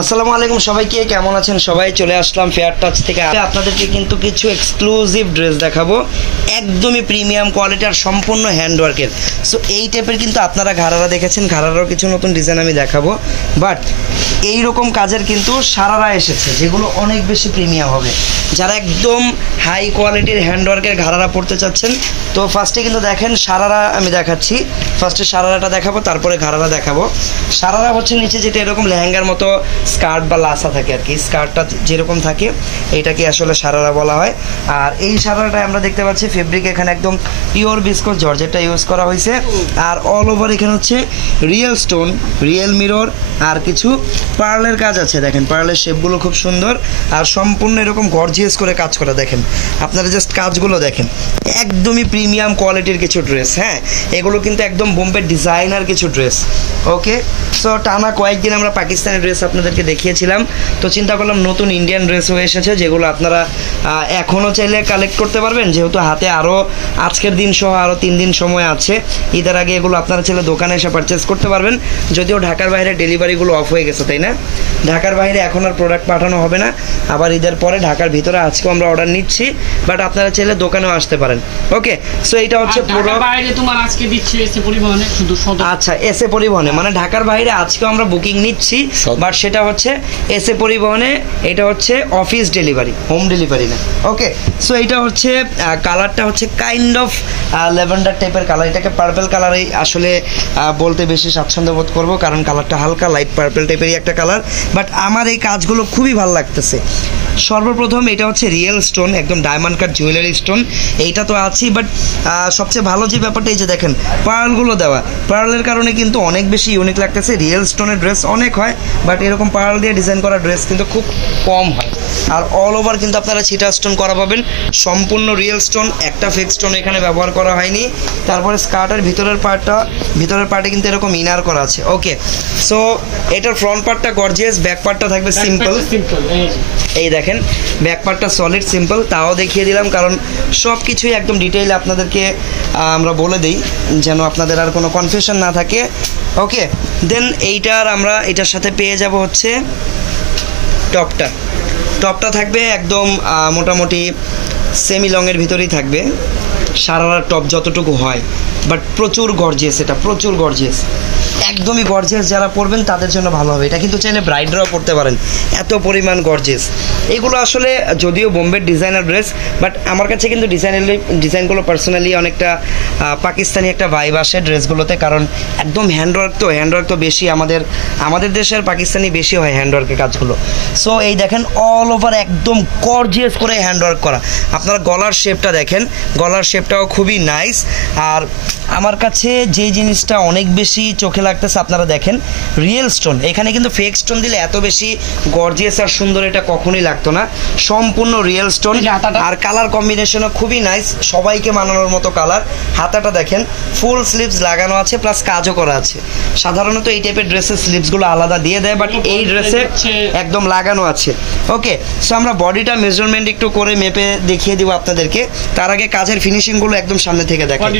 আসসালামু আলাইকুম সবাইকে, কেমন আছেন সবাই? চলে আসলাম ফেয়ার টাচ থেকে আপনাদেরকে কিন্তু কিছু এক্সক্লুসিভ ড্রেস দেখাবো, একদমই প্রিমিয়াম কোয়ালিটি আর সম্পূর্ণ হ্যান্ডওয়ার্কের। সো এই টাইপের কিন্তু আপনারা ঘাড়ারা দেখেছেন, ঘাড়ারাও কিছু নতুন ডিজাইন আমি দেখাবো, বাট এই রকম কাজের কিন্তু সারারা এসেছে যেগুলো অনেক বেশি প্রিমিয়াম হবে। যারা একদম হাই কোয়ালিটির হ্যান্ডওয়ার্কের ঘাড়ারা পড়তে চাচ্ছেন, তো ফার্স্টে কিন্তু দেখেন সারারা আমি দেখাচ্ছি। ফার্স্টে সারারাটা দেখাবো, তারপরে ঘাড়ারা দেখাবো। সারারা হচ্ছে নিচে যেটা এরকম লেহেঙ্গার মতো স্কার্ট বা লাসা থাকে আর কি, স্কার্টটা যেরকম থাকে এটাকে আসলে সারারা বলা হয়। আর এই সারারাটা আমরা দেখতে পাচ্ছি ফেব্রিক এখানে একদম পিওর বিস্কোস জর্জেটটা ইউজ করা হয়েছে। আর অল ওভার এখানে হচ্ছে রিয়েল স্টোন, রিয়েল মিরর আর কিছু পার্লের কাজ আছে। দেখেন পার্লের শেপগুলো খুব সুন্দর আর সম্পূর্ণ এরকম গর্জিয়াস করে কাজ করা। দেখেন আপনারা জাস্ট কাজগুলো দেখেন, একদমই প্রিমিয়াম কোয়ালিটির কিছু ড্রেস। হ্যাঁ, এগুলো কিন্তু একদম বোম্বে ডিজাইনার কিছু ড্রেস। ওকে, সো টানা কয়েকদিন আমরা পাকিস্তানি ড্রেস আপনাদেরকে দেখিয়েছিলাম, তো চিন্তা করলাম নতুন ইন্ডিয়ান ড্রেসও এসেছে যেগুলো আপনারা এখনও চাইলে কালেক্ট করতে পারবেন, যেহেতু হাতে আরও আজকের দিন সহ আরও 3 দিন সময় আছে। ঈদের আগে এগুলো আপনারা চাইলে দোকানে এসে পারচেস করতে পারবেন, যদিও ঢাকার বাইরে ডেলিভারিগুলো অফ হয়ে গেছে, তাই না? ঢাকার বাইরে এখন আর প্রোডাক্ট পাঠানো হবে না, আবার ঈদের পরে ঢাকার ভিতরে আজকেও আমরা অর্ডার নিচ্ছি, বাট আপনারা চাইলে দোকানেও আসতে পারেন। ওকে, সো এইটা হচ্ছে পুরো বাইরে তোমার আজকে দিচ্ছে এসে পরিবহনে, শুধু আচ্ছা এসে পরিবহনে, মানে ঢাকার বাইরে আজকেও আমরা বুকিং নিচ্ছি, বাট সেটা হচ্ছে এসে পরিবহনে, এটা হচ্ছে অফিস ডেলিভারি, হোম ডেলিভারি না। ওকে, সো এইটা হচ্ছে কালারটা হচ্ছে কাইন্ড অফ ল্যাভেন্ডার টাইপের কালার। এটাকে পার্পল কালারেই আসলে বলতে বেশি স্বাচ্ছন্দ্য বোধ করবো, কারণ কালারটা হালকা লাইট পার্পল টাইপেরই একটা কালার, বাট আমার এই কাজগুলো খুবই ভালো লাগতেছে। সর্বপ্রথম এটা হচ্ছে রিয়েল স্টোন, একদম ডায়মন্ড কাট জুয়েলারি স্টোন, এইটা তো আছেই, বাট সবচেয়ে ভালো যে ব্যাপারটা এই যে দেখেন পার্লগুলো দেওয়া, পার্লের কারণে কিন্তু অনেক বেশি ইউনিক লাগতেছে। রিয়েল স্টোনের ড্রেস অনেক হয়, বাট এরকম পার্ল দিয়ে ডিজাইন করা ড্রেস কিন্তু খুব কম হয়। আর অল ওভার কিন্তু আপনারা ছিটা স্টোন করা পাবেন, সম্পূর্ণ রিয়েল স্টোন, একটা ফেক স্টোন এখানে ব্যবহার করা হয়নি। তারপরে স্কার্টের ভিতরের পার্টে কিন্তু এরকম ইনার করা আছে। ওকে, সো এটার ফ্রন্ট পার্টটা গর্জিয়াস, ব্যাক পার্টটা থাকবে সিম্পল। এই দেখেন ব্যাক পার্টটা সলিড সিম্পল, তাও দেখিয়ে দিলাম কারণ সব কিছুই একদম ডিটেইলে আপনাদেরকে আমরা বলে দিই, যেন আপনাদের আর কোনো কনফিউশন না থাকে। ওকে, দেন আমরা এটার সাথে পেয়ে যাব হচ্ছে টপটা থাকবে একদম মোটামুটি সেমি লংয়ের ভিতরেই থাকবে, সারারা টপ যতটুকু হয়, বাট প্রচুর গর্জিয়াস, এটা প্রচুর গর্জিয়াস, একদমই গর্জিয়াস। যারা পরবেন তাদের জন্য ভালো হবে, এটা কিন্তু চাইলে ব্রাইডরাও পরতে পারেন, এত পরিমাণ গর্জিয়াস। এগুলো আসলে যদিও বোম্বের ডিজাইনার ড্রেস, বাট আমার কাছে কিন্তু ডিজাইনগুলো পার্সোনালি অনেকটা পাকিস্তানি একটা ভাইব আসে ড্রেসগুলোতে, কারণ একদম হ্যান্ডওয়ার্ক তো বেশি, আমাদের দেশের পাকিস্তানি বেশি হয় হ্যান্ডওয়ার্কের কাজগুলো। সো এই দেখেন অল ওভার একদম গর্জিয়াস করে হ্যান্ডওয়ার্ক করা। আপনারা গলার শেপটা দেখেন, গলার শেপটাও খুবই নাইস। আর আমার কাছে যে জিনিসটা অনেক বেশি চোখে লাগতেছে, আপনারা দেখেন রিয়েল স্টোন, এখানে কিন্তু ফেক স্টোন দিলে এত বেশি গর্জিয়াস আর সুন্দর এটা কখনোই লাগতো না, সম্পূর্ণ রিয়েল স্টোন। আর কালার কম্বিনেশনও খুবই নাইস, সবাইকে মানানোর মতো কালার। হাতাটা দেখেন ফুল স্লিভস লাগানো আছে, প্লাস কাজও করা আছে। সাধারণত এই টাইপের ড্রেসের স্লিভসগুলো আলাদা দিয়ে দেয়, বাট এই ড্রেসে একদম লাগানো আছে। ওকে, সো আমরা বডিটা মেজারমেন্ট একটু করে মেপে দেখিয়ে দিব আপনাদেরকে, তার আগে কাজের ফিনিশিংগুলো একদম সামনে থেকে দেখেন।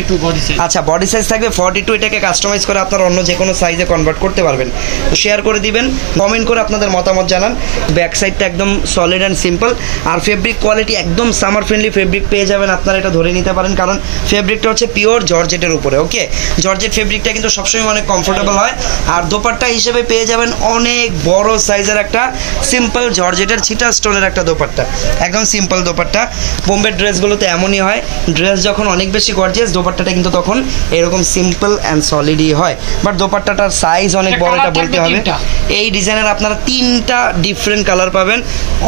আচ্ছা, বডি সাইজ থাকবে 42, এটাকে কাস্টমাইজ করে আপনারা অন্য যে কোনো সাইজে কনভার্ট করতে পারবেন। তো শেয়ার করে দিবেন, কমেন্ট করে আপনাদের মতামত জানান। ব্যাক সাইডটা একদম সলিড অ্যান্ড সিম্পল, আর ফেব্রিক কোয়ালিটি একদম সামার ফ্রেন্ডলি ফেব্রিক পেয়ে যাবেন, আপনারা এটা ধরে নিতে পারেন, কারণ ফেব্রিকটা হচ্ছে পিওর জর্জেটের উপরে। ওকে, জর্জেট ফেব্রিকটা কিন্তু সবসময় অনেক কমফোর্টেবল হয়। আর দোপাট্টা হিসেবে পেয়ে যাবেন অনেক বড় সাইজের একটা সিম্পল জর্জেটের ছিটা স্টোনের একটা দোপাট্টা, একদম সিম্পল দোপাট্টা। বোম্বের ড্রেসগুলোতে এমনই হয়, ড্রেস যখন অনেক বেশি গর্জিয়াস, দোপাট্টাটা কিন্তু তখন এরকম সিম্পল অ্যান্ড সলিডই হয়, বাট দোপাট্টাটার সাইজ অনেক বড়, এটা বলতে হবে। এই ডিজাইনের আপনারা 3টা ডিফারেন্ট কালার পাবেন,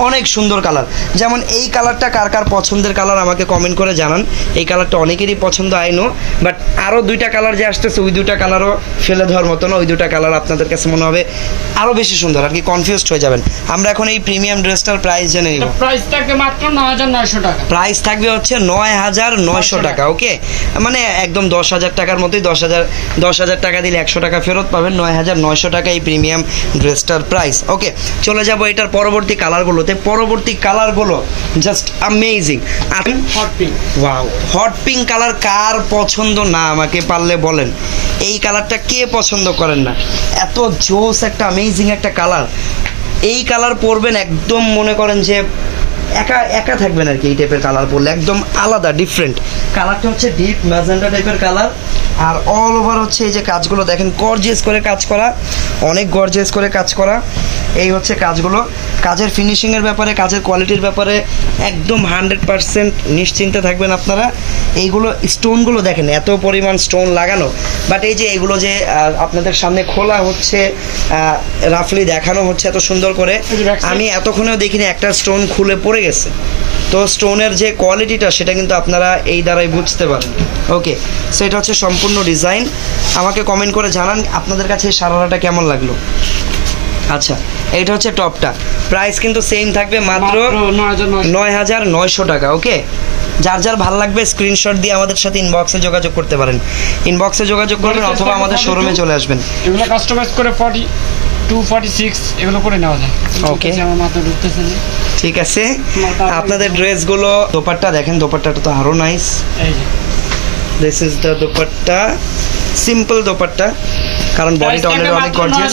অনেক সুন্দর কালার। যেমন এই কালারটা কার কার পছন্দের কালার আমাকে কমেন্ট করে জানান, এই কালারটা অনেকেরই পছন্দ আই নো, বাট আরও 2টা কালার যে আসতেছে, ওই 2টা কালারও ফেলে দেওয়ার মতো না, ওই 2টা কালার আপনাদের কাছে মনে হবে আরও বেশি সুন্দর, আর কি কনফিউজড হয়ে যাবেন। আমরা এখন এই প্রিমিয়াম ড্রেসটার প্রাইস জেনে নিব। প্রাইস থাকবে মাত্র 9900 টাকা, প্রাইস থাকবে হচ্ছে 9900 টাকা। ওকে, মানে একদম 10,000 টাকার মতোই, 10,000 টাকা দিলে 100 টাকা ফেরত পাবেন, 9900 টাকা এই প্রিমিয়াম ড্রেসটার প্রাইস। ওকে, চলে যাব এটার পরবর্তী কালারগুলোতে। পরবর্তী কালারগুলো just amazing. Hot pink, wow, hot pink colour কার পছন্দ না আমাকে পারলে বলেন, এই কালারটা কে পছন্দ করেন না? এত জোস একটা অ্যামেজিং একটা কালার। এই কালার পরবেন একদম মনে করেন যে একা একা থাকবেন আর কি। এই টাইপের কালার পরলে একদম আলাদা ডিফারেন্ট কালারটা হচ্ছে ডিপ ম্যাজেন্টা টাইপের কালার। আর অল ওভার হচ্ছে এই যে কাজগুলো দেখেন গর্জিয়াস করে কাজ করা, অনেক গর্জিয়াস করে কাজ করা। এই হচ্ছে কাজগুলো, কাজের ফিনিশিংয়ের ব্যাপারে, কাজের কোয়ালিটির ব্যাপারে একদম 100% নিশ্চিন্তে থাকবেন আপনারা। এইগুলো স্টোনগুলো দেখেন এত পরিমাণ স্টোন লাগানো, বাট এই যে এগুলো যে আপনাদের সামনে খোলা হচ্ছে, রাফলি দেখানো হচ্ছে এত সুন্দর করে, আমি এতক্ষণেও দেখিনি একটা স্টোন খুলে পড়ে গেছে। তো স্টোনের যে কোয়ালিটিটা সেটা কিন্তু আপনারা এই দ্বারাই বুঝতে পারেন। ওকে, সো এটা হচ্ছে সম্পূর্ণ ডিজাইন। আমাকে কমেন্ট করে জানান আপনাদের কাছে এই সারারাটা কেমন লাগলো। আচ্ছা, এইটা হচ্ছে টপটা, প্রাইস কিন্তু সেম থাকবে মাত্র 9,900 টাকা। ওকে, যার যার ভালো লাগবে স্ক্রিনশট দিয়ে আমাদের সাথে ইনবক্সে যোগাযোগ করতে পারেন, ইনবক্সে যোগাযোগ করবেন অথবা আমাদের শোরুমে চলে আসবেন। এগুলো কাস্টমাইজ করে 42, 46 এগুলো করে নেওয়া যায়। ওকে, আমার মাথা ঢুকতেছে না। ঠিক আছে, আপনাদের ড্রেসগুলো, দোপাট্টা দেখেন, দোপাট্টাটা তো আরো নাইস। এই যে this is the dupatta, simple dupatta, কারণ বডিটা অলরেডি অনেক গর্জিয়াস।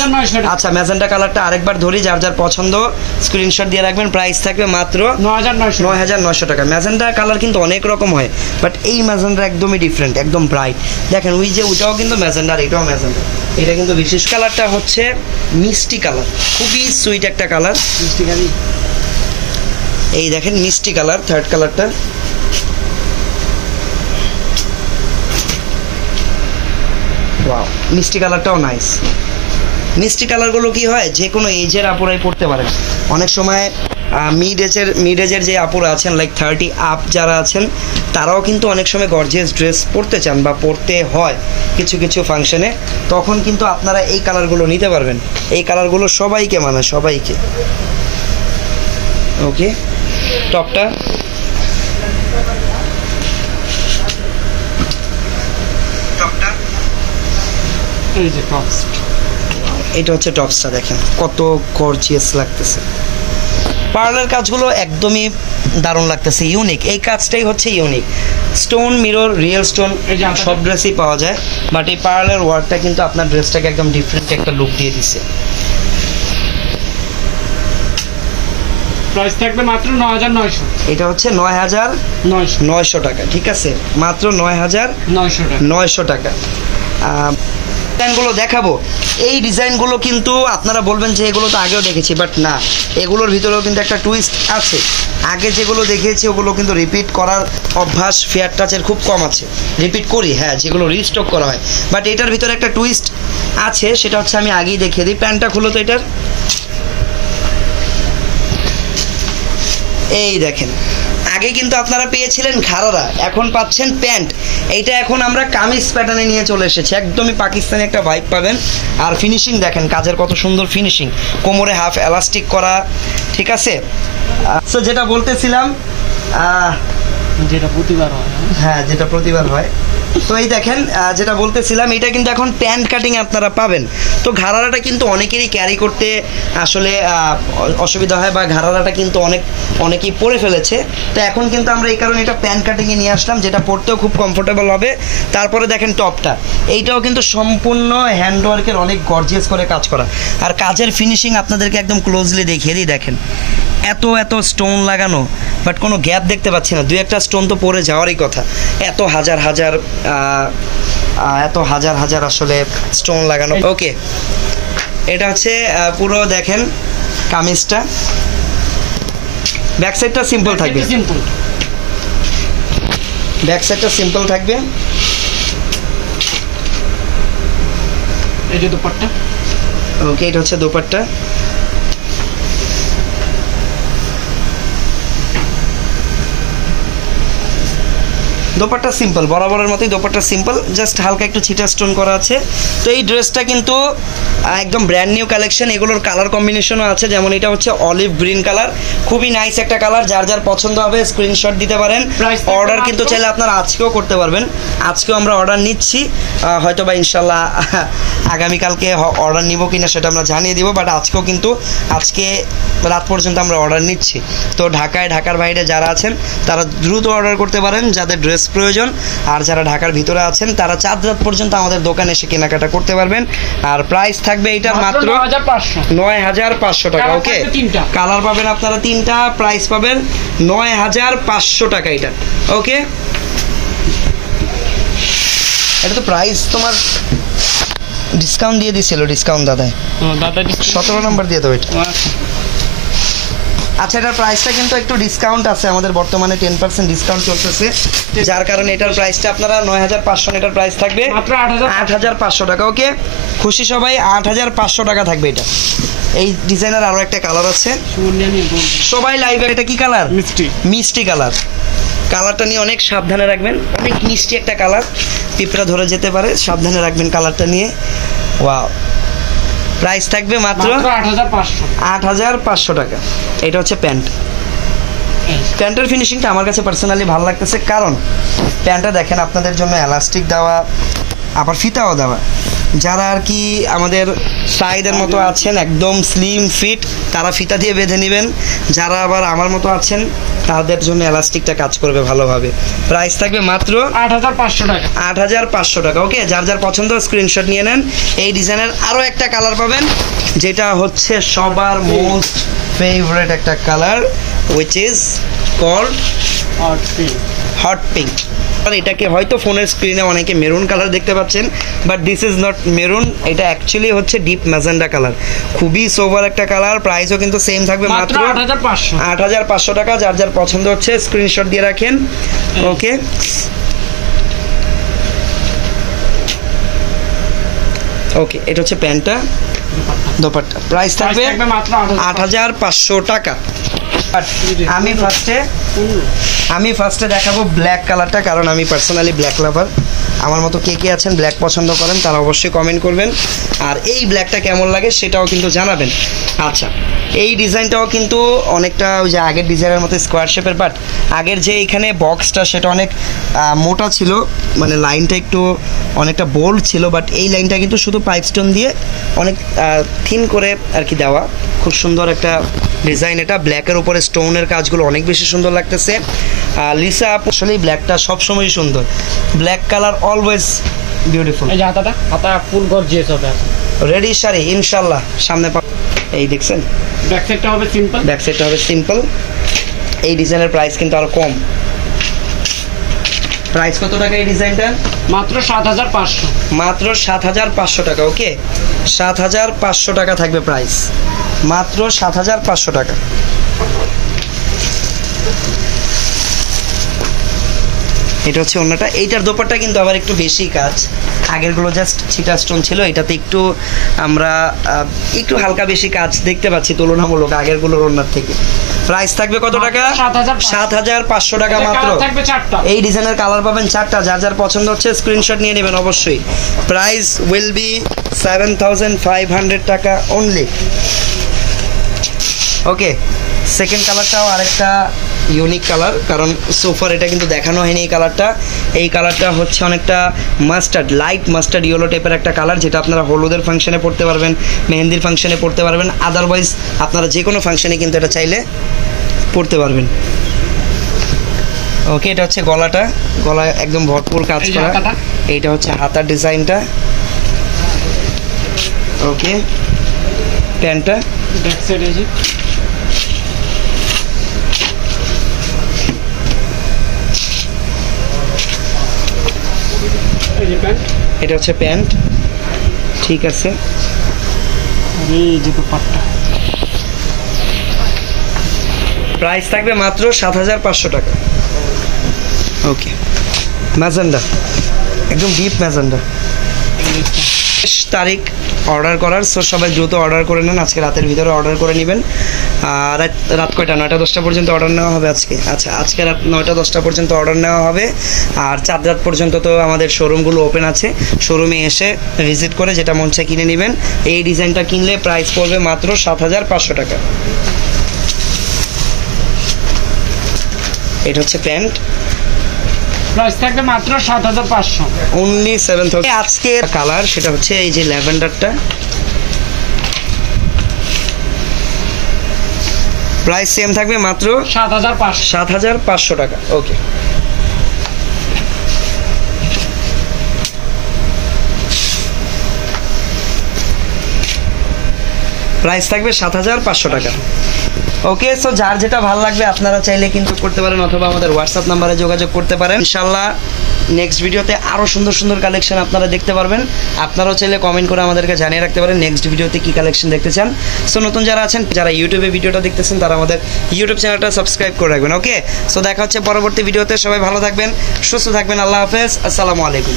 আচ্ছা, ম্যাজেন্টা কালারটা আরেকবার ধরি, যার যার পছন্দ স্ক্রিনশট দিয়ে রাখবেন। প্রাইস থাকবে মাত্র 9,900 টাকা। ম্যাজেন্টা কালার কিন্তু অনেক রকম হয়, বাট এই ম্যাজেন্টা একদমই ডিফারেন্ট, একদম ব্রাইট। দেখেন ওই যে ওটাও কিন্তু ম্যাজেন্টা আর এটাও ম্যাজেন্টা। এটা কিন্তু বিশেষ কালারটা হচ্ছে মিষ্টি কালার, খুবই সুইট একটা কালার। মিষ্টি কালি, এই দেখেন মিষ্টি কালার, থার্ড কালারটা। ওয়াও, মিষ্টি কালারটাও নাইস। মিষ্টি কালারগুলো কি হয়, যে কোনো এজের আপুরাই পড়তে পারেন। অনেক সময় মিড এজের যে আপুরা আছেন, লাইক 30 আপ যারা আছেন, তারাও কিন্তু অনেক সময় গর্জিয়াস ড্রেস পরতে চান বা পরতে হয় কিছু কিছু ফাংশনে, তখন কিন্তু আপনারা এই কালারগুলো নিতে পারবেন। এই কালারগুলো সবাইকে মানায়, সবাইকে। ওকে, টপটা, এই যে টপস, এটা হচ্ছে টপসটা দেখেন কত গর্জিয়াস লাগতেছে। পার্লের কাজগুলো একদমই দারুণ লাগতেছে, ইউনিক। এই কাজটাই হচ্ছে unique. Stone, mirror, real stone সব ড্রেসেই পাওয়া যায়, বাট এই পার্লের ওয়ার্কটা কিন্তু আপনার ড্রেসটাকে একদম ডিফারেন্ট একটা লুক দিয়ে দিছে। প্রাইস থাকবে মাত্র 9,900। এটা হচ্ছে 9,900 টাকা। ঠিক আছে, মাত্র 9,900 টাকা। ডিজাইনগুলো দেখাবো, এই ডিজাইনগুলো কিন্তু আপনারা বলবেন যে এগুলো তো আগেও দেখেছি, বাট না, এগুলোর ভিতরেও কিন্তু একটা টুইস্ট আছে। আগে যেগুলো দেখিয়েছি ওগুলো কিন্তু রিপিট করার অভ্যাস ফেয়ার টাচের খুব কম আছে, রিপিট করি হ্যাঁ, যেগুলো রিস্টক করা হয়, বাট এটার ভিতরে একটা টুইস্ট আছে, সেটা হচ্ছে আমি আগেই দেখিয়ে দিই। প্যান্টটা খুলো তো এটার, এই দেখেন, আগে কিন্তু আপনারা পেয়েছিলেন ঘাড়ারা, এখন পাচ্ছেন প্যান্ট। এইটা এখন আমরা কামিজ প্যাটার্নে নিয়ে চলে এসেছি, একদমই পাকিস্তানি একটা ভাইব পাবেন। আর ফিনিশিং দেখেন, কাজের কত সুন্দর ফিনিশিং, কোমরে হাফ এলাস্টিক করা। ঠিক আছে, সো যেটা বলতেছিলাম, যেটা প্রতিবার হয়, হ্যাঁ যেটা প্রতিবার হয়। তো এই দেখেন, যেটা বলতেছিলাম, এটা কিন্তু এখন প্যান্ট কাটিং আপনারা পাবেন। তো ঘাড়ারাটা কিন্তু অনেকেরই ক্যারি করতে আসলে অসুবিধা হয়, বা ঘাড়ারাটা কিন্তু অনেকেই পরে ফেলেছে। তো এখন কিন্তু আমরা এই কারণে এটা প্যান্ট কাটিংয়ে নিয়ে আসলাম, যেটা পরতেও খুব কমফোর্টেবল হবে। তারপরে দেখেন টপটা, এইটাও কিন্তু সম্পূর্ণ হ্যান্ডওয়ার্কের অনেক গর্জিয়াস করে কাজ করা। আর কাজের ফিনিশিং আপনাদেরকে একদম ক্লোজলি দেখিয়ে দিই। দেখেন এত এত স্টোন লাগানো, বাট কোনো গ্যাপ দেখতে পাচ্ছি না। দুই একটা স্টোন তো পরে যাওয়ারই কথা, এত হাজার হাজার আসলে স্টোন লাগানো। ওকে, এটা হচ্ছে পুরো দেখেন কামিজটা, ব্যাক সাইডটা সিম্পল থাকবে, ব্যাক সাইডটা সিম্পল থাকবে। এই যে দুপাট্টা, ওকে, এটা হচ্ছে দোপাট্টা। দোপাট্টা সিম্পল, বরাবরের মতোই দোপাট্টা সিম্পল, জাস্ট হালকা একটু ছিটা স্টোন করা আছে। তো এই ড্রেসটা কিন্তু একদম ব্র্যান্ড নিউ কালেকশন। এগুলোর কালার কম্বিনেশনও আছে, যেমন এটা হচ্ছে অলিভ গ্রিন কালার, খুবই নাইস একটা কালার। যার যার পছন্দ হবে স্ক্রিনশট দিতে পারেন। অর্ডার কিন্তু চাইলে আপনারা আজকেও করতে পারবেন, আজকেও আমরা অর্ডার নিচ্ছি, হয়তো বা ইনশাল্লাহ আগামীকালকে অর্ডার নিব কিনা সেটা আমরা জানিয়ে দিব, বাট আজকেও কিন্তু আজকে রাত পর্যন্ত আমরা অর্ডার নিচ্ছি। তো ঢাকার বাইরে যারা আছেন তারা দ্রুত অর্ডার করতে পারেন, যাদের ড্রেস ড্রেস প্রয়োজন, আর যারা ঢাকার ভিতরে আছেন তারা চাঁদ রাত পর্যন্ত আমাদের দোকানে এসে কেনাকাটা করতে পারবেন। আর প্রাইস থাকবে এটা মাত্র 9,500 টাকা। ওকে, কালার পাবেন আপনারা 3টা, প্রাইস পাবেন 9,500 টাকা এটা। ওকে, এটা তো প্রাইস তোমার ডিসকাউন্ট দিয়ে দিছিল, ডিসকাউন্ট দাদা 17 নম্বর দিয়ে দেবো এটা। আচ্ছা, এটার প্রাইসটা কিন্তু একটু ডিসকাউন্ট আছে আমাদের বর্তমানে, 10% ডিসকাউন্ট চলতেছে, যার কারণে এটার প্রাইসটা আপনারা 9,500, এটার প্রাইস থাকবে 8,500 টাকা। ওকে, খুশি সবাই? 8,500 টাকা থাকবে এটা। এই ডিজাইনের আরও একটা কালার আছে সবাই লাইভে, এটা কি কালার? মিষ্টি কালার। কালারটা নিয়ে অনেক সাবধানে রাখবেন, অনেক মিষ্টি একটা কালার, পিঁপড়া ধরে যেতে পারে, সাবধানে রাখবেন কালারটা নিয়ে। ওয়াও, প্রাইস থাকবে মাত্র 8,500 টাকা। এটা হচ্ছে প্যান্ট। প্যান্টের ফিনিশিংটা আমার কাছে পার্সোনালি ভালো লাগতেছে, কারণ প্যান্টটা দেখেন আপনাদের জন্য এলাস্টিক দেওয়া, আবার ফিতাও দেওয়া। যারা আর কি আমাদের সাইদের মতো আছেন একদম স্লিম ফিট, তারা ফিতা দিয়ে বেঁধে নেবেন। যারা আবার আমার মতো আছেন তাদের জন্য এলাস্টিকটা কাজ করবে ভালোভাবে। প্রাইস থাকবে মাত্র 8,500 টাকা। 8,500 টাকা। ওকে, যার যার পছন্দ স্ক্রিনশট নিয়ে নেন। এই ডিজাইনের আরও একটা কালার পাবেন, যেটা হচ্ছে সবার মোস্ট ফেভারিট একটা colour, which is called hot pink. আর এটাকে হয়তো ফোনের স্ক্রিনে অনেকে মেরুন কালার দেখতে পাচ্ছেন, but this is not maroon, এটা অ্যাকচুয়ালি হচ্ছে ডিপ ম্যাজেন্ডা কালার। খুবই সোভার একটা কালার। প্রাইসও কিন্তু সেম থাকবে মাত্র 8,500 টাকা। যার যার পছন্দ হচ্ছে স্ক্রিনশট দিয়ে রাখেন। ওকে, ওকে, এটা হচ্ছে প্যান্টটা, দোপাট্টা। প্রাইস থাকবে 8,500 টাকা। আমি ফার্স্টে দেখাবো ব্ল্যাক কালারটা, কারণ আমি পার্সোনালি ব্ল্যাক লাভার। আমার মতো কে কে আছেন ব্ল্যাক পছন্দ করেন তারা অবশ্যই কমেন্ট করবেন, আর এই ব্ল্যাকটা কেমন লাগে সেটাও কিন্তু জানাবেন। আচ্ছা, এই ডিজাইনটাও কিন্তু অনেকটা ওই যে আগের ডিজাইনের মতো স্কোয়ার শেপের, বাট আগের যে এখানে বক্সটা সেটা অনেক মোটা ছিল, মানে লাইনটা একটু অনেকটা বোল্ড ছিল, বাট এই লাইনটা কিন্তু শুধু পাইপ স্টোন দিয়ে অনেক থিন করে আর কি দেওয়া। খুব সুন্দর একটা ডিজাইন এটা। ব্ল্যাকের উপরে স্টোনের কাজগুলো অনেক বেশি সুন্দর লাগতেছে। লিসা আসলে ব্ল্যাকটা সবসময় সুন্দর, ব্ল্যাক কালার অলওয়েজ বিউটিফুল। এই যে হাতা ফুল গর্জিয়াস হবে। রেডি শাড়ি ইনশাল্লাহ সামনে এই দেখছেন, ব্যাক সাইডটা হবে সিম্পল, ব্যাক সাইডটা হবে সিম্পল। এই ডিজাইনের প্রাইস কিন্তু আরো কম। প্রাইস কত টাকা এই ডিজাইনটা? মাত্র 7,500। মাত্র 7,500 টাকা। ওকে, 7,500 টাকা থাকবে প্রাইস, মাত্র 7,500 টাকা। এটা হচ্ছে অন্যটা। এইটার দোপাট্টা কিন্তু আবার একটু বেশি কাজ, আগেরগুলো জাস্ট ছিটা স্টোন ছিল, এটাতে একটু আমরা একটু হালকা বেশি কাজ দেখতে পাচ্ছি তুলনামূলক আগেরগুলোর ওড়নার থেকে। প্রাইস থাকবে কত টাকা? 7,500 টাকা মাত্র। এই ডিজাইনের কালার পাবেন 4টা। যার যার পছন্দ হচ্ছে স্ক্রিনশট নিয়ে নেবেন অবশ্যই। প্রাইস উইল বি 7,500 টাকা অনলি। ওকে, সেকেন্ড কালারটাও আরেকটা ইউনিক কালার, কারণ সোফার এটা কিন্তু দেখানো হয়নি এই কালারটা। এই কালারটা হচ্ছে অনেকটা মাস্টার্ড, লাইট মাস্টার্ড ইয়েলো টাইপের একটা কালার, যেটা আপনারা হলুদের ফাংশনে পড়তে পারবেন, মেহেন্দির ফাংশনে পড়তে পারবেন, আদারওয়াইজ আপনারা যে কোনো ফাংশনে কিন্তু এটা চাইলে পড়তে পারবেন। ওকে, এটা হচ্ছে গলাটা, গলায় একদম ভরপুর কাজ করা। এইটা হচ্ছে হাতার ডিজাইনটা। ওকে, প্যান্টটা ব্যাক সাইড আছে। এটা হচ্ছে প্যান্ট, ঠিক আছে। প্রাইস থাকবে মাত্র 7,500 টাকা। ওকে, ম্যাজেন্ডা, একদম ডিপ ম্যাজেন্ডা। তারিখ অর্ডার করার, সো সবাই দ্রুত অর্ডার করে নেন, আজকে রাতের ভিতরে অর্ডার করে নেবেন। রাত কয়টা? 9টা-10টা পর্যন্ত অর্ডার নেওয়া হবে আজকে। আচ্ছা, আজকে রাত 9টা-10টা পর্যন্ত অর্ডার নেওয়া হবে, আর 4 রাত পর্যন্ত তো আমাদের শোরুমগুলো ওপেন আছে। শোরুমে এসে ভিজিট করে যেটা মন চায় কিনে নেবেন। এই ডিজাইনটা কিনলে প্রাইস পড়বে মাত্র 7,500 টাকা। এটা হচ্ছে প্যান্ট, প্রাইস থাকবে মাত্র 7,500 অনলি 7,000। আজকে কালার সেটা হচ্ছে এই যে ল্যাভেন্ডারটা, প্রাইস সেম থাকবে মাত্র 7,500 টাকা। ওকে, প্রাইস থাকবে 7,500 টাকা। ওকে, সো যার যেটা ভালো লাগবে আপনারা চাইলে কিন্তু করতে পারেন, অথবা আমাদের হোয়াটসঅ্যাপ নাম্বারে যোগাযোগ করতে পারেন। ইনশাল্লাহ নেক্সট ভিডিওতে আরও সুন্দর সুন্দর কালেকশন আপনারা দেখতে পারবেন। আপনারাও চাইলে কমেন্ট করে আমাদেরকে জানিয়ে রাখতে পারেন নেক্সট ভিডিওতে কী কালেকশন দেখতে চান। সো নতুন যারা আছেন, যারা ইউটিউবে ভিডিওটা দেখতেছেন, তারা আমাদের ইউটিউব চ্যানেলটা সাবস্ক্রাইব করে রাখবেন। ওকে, সো দেখা হচ্ছে পরবর্তী ভিডিওতে। সবাই ভালো থাকবেন, সুস্থ থাকবেন। আল্লাহ হাফেজ, আসসালামু আলাইকুম।